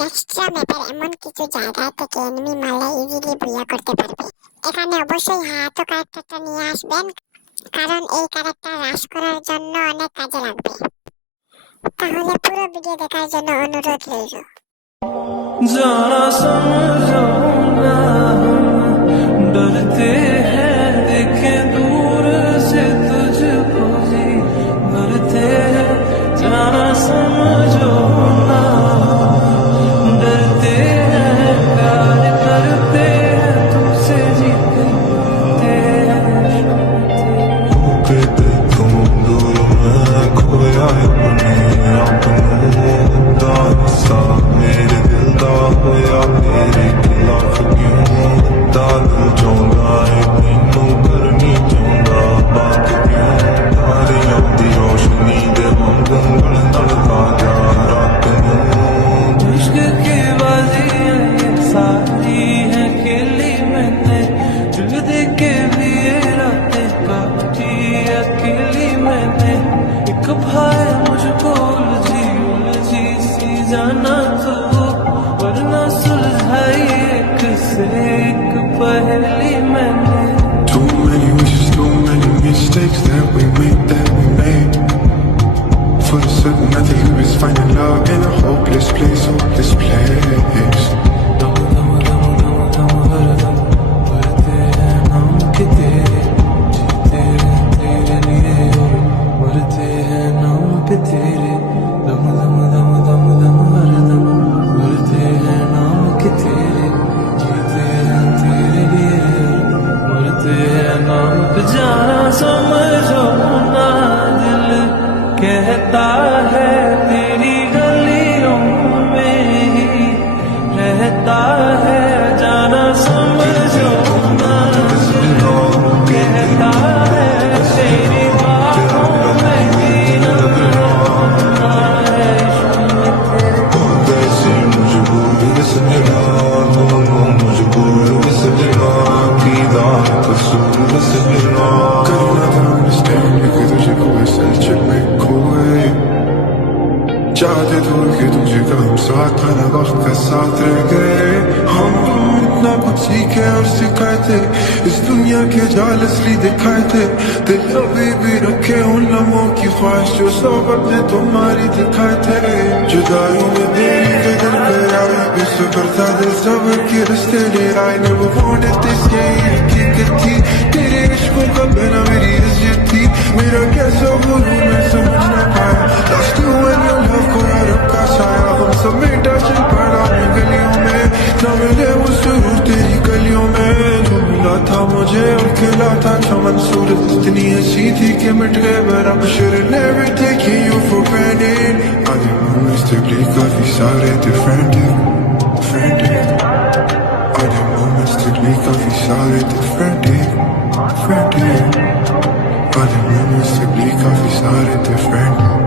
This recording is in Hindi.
নেক্সট্রা ম্যাপের এমন কিছু জায়গায় থেকে এনিমি মারলে ইজিলি বুইয়া করতে পারবে। এখানে অবশ্যই হায়াতো ক্যারেক্টারটা নিয়ে আসবেন, কারণ এই ক্যারেক্টার রাশ করার জন্য অনেক কাজে লাগবে। তাহলে পুরো ভিডিও দেখার জন্য অনুরোধ রইল। जाना समझो ना, डरते हैं देखे दूर से तुझको जी, डरते हैं जाना समझो ना, डरते हैं प्यार करते हैं तुमसे जीते हैं तुम दूर मैं खोया अपने सा मेरे दिल दा होया मेरे खिलाफ क्यों दाल चाहता है मैनू करनी चाहता बात क्यों तारियां दी रोशनी दे वांगू गलता जा रात नूं इश्क की बाजियां ये सारी है खेली मैंने, दिल दे के भी ये रातें काटी अकेली मैंने। एक भाई मुझको उलझी सी जाना तो, वरना सुलझाई एक से एक पहली मैंने। Too many wishes, too many mistakes that we made. For a certain I think we was finding love in a hopeless place, hopeless place. दम दम दम दम दम हर दम भरते हैं नाम के तेरे, जीते हैं तेरे लिए और मरते हैं नाम पे तेरे। दम दम दम दम दम हर दम भरते हैं नाम के तेरे, जीते हैं तेरे लिए और मरते हैं नाम पे। जाना समझो ना, दिल कहता है तेरी गलियों में ही रहता है। जाना समझो ना, दिल कहता है तेरी बाहों में जीना रहता है। वैसे मजबूर सजना दोनों मजबूर सजना की दान कसूर सजना करना था अंडरस्टैंड कि तुझे कोई सच में खोए चाहते तो कि तुझे का हम साथ ना वक्त का साथ रह गए। हम इतना कुछ सीखे और सिखाए थे, इस दुनिया के जाल असली दिखाए थे। दिल अभी भी रखे उन लम्हों की ख्वाहिश जो सोबत ने तुम्हारी दिखाए थे। जुदाई में देरी के दिन पे आई बेसब्र था दिल सब्र के रास्ते ले आए। Never wanted this, यही हकीकत थी, तेरे इश्कों का बिना मेरी इज्जत थी। मेरा कैसा बोलूं मैं समझ ना पाया, lost you when your love को रब का साया। हम समेटा चल पड़ा मैं गलियों में, न मिले वो सुरूर तेरी गलियों में। जो मिला था मुझे और खिला था चमन सूरत इतनी हंसी थी कि मिट गए बराबर। Should never taking you for granted. आधे moments तकलीफ काफी सारे थे frantic. आधे moments तकलीफ काफी सारे थे frantic. आधे moments तकलीफ काफी सारे थे frantic.